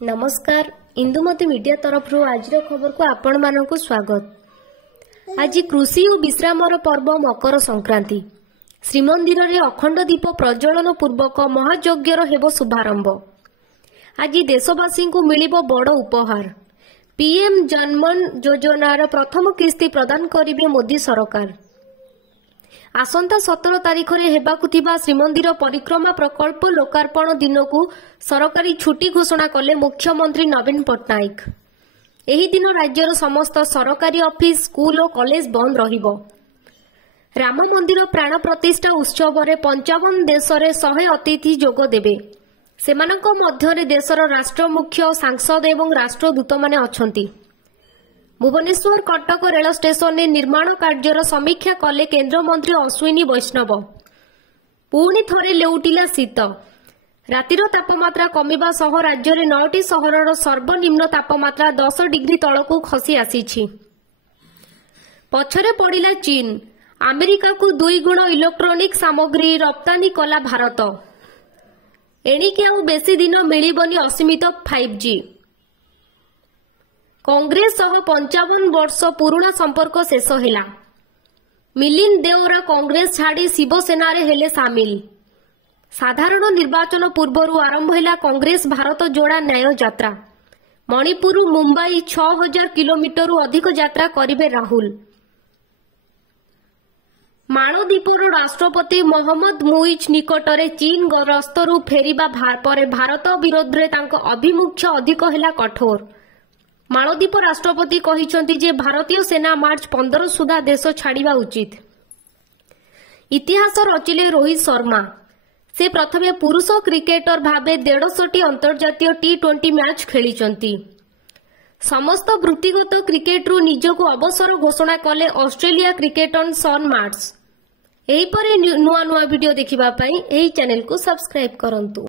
नमस्कार इंदुमती मीडिया तरफ आज खबर को आपण मानक स्वागत। आज कृषि और विश्राम पर्व मकर संक्रांति श्रीमंदिर रे अखंड दीप प्रज्वलन पूर्वक महायज्ञर हेब शुभारंभ। आज देशवासी को मिलिबो बड़ उपहार। पीएम जनमन योजनार प्रथम किस्ती प्रदान करिवे मोदी सरकार। आसंता 17 तारिख रे हेबाकु थिबा श्रीमंदिर परिक्रमा प्रकल्प लोकार्पण दिन को सरकारी छुट्टी घोषणा कले मुख्यमंत्री नवीन पट्टनायक। एही दिन राज्यर समस्त सरकारी ऑफिस स्कूल और कॉलेज बंद रहिबो। राम मंदिर प्राण प्रतिष्ठा उत्सव रे 55 देश रे 100 अतिथि जोग देबे। सेमानक मध्यरे देशर राष्ट्र मुख्य सांसद एवं राष्ट्रदूत माने अछंती। भुवनेश्वर कटक रेल स्टेशन ने निर्माण कार्यर समीक्षा कले केंद्र मंत्री अश्विनी वैष्णव। पुणी थरे लेउटिला शीत। रातिर तापमात्रा कमिबा सह राज्य रे 9टी सहरर सर्वनिम्न तापमात्रा 10 डिग्री तळकु खसी आसीछि। पछरे पड़िला चीन। अमेरिका को 2 गुण इलेक्ट्रोनिक सामग्री रप्तानी कला भारत। एणिके आउ बेसी दिन मिलिबनी असीमित 5G। कांग्रेस सह 55 वर्ष पुराना संपर्क शेष हैला। मिलिंद देवरा कांग्रेस छाड़ी शिवसेना रे हेले सामिल। साधारण निर्वाचन पूर्व आरंभ हैला कांग्रेस भारत जोड़ा न्याय यात्रा। मणिपुर मुंबई 6000 किलोमीटर अधिक यात्रा करिवे राहुल। मालदीपर राष्ट्रपति मोहम्मद मुइज निकटरे चीन गस्तरु फेरिबा पर भारत विरोध रे तांको अभिमुख्य अधिक हैला कठोर। मालदीप राष्ट्रपति कहिसंती जे भारतीय सेना मार्च 15 सुधा देश छाड़िबा उचित। इतिहास रचिले रोहित शर्मा। से प्रथमे पुरुष क्रिकेटर भाबे 150 अंतर्जातीय T20 मैच खेलिचंती। समस्त वृत्तिगत क्रिकेटरू निजको अवसर घोषणा कले ऑस्ट्रेलिया क्रिकेटर शन मार्ट्स। एही परे नुआ नुआ वीडियो देखिबा पई एही चैनल को सब्सक्राइब करंतु।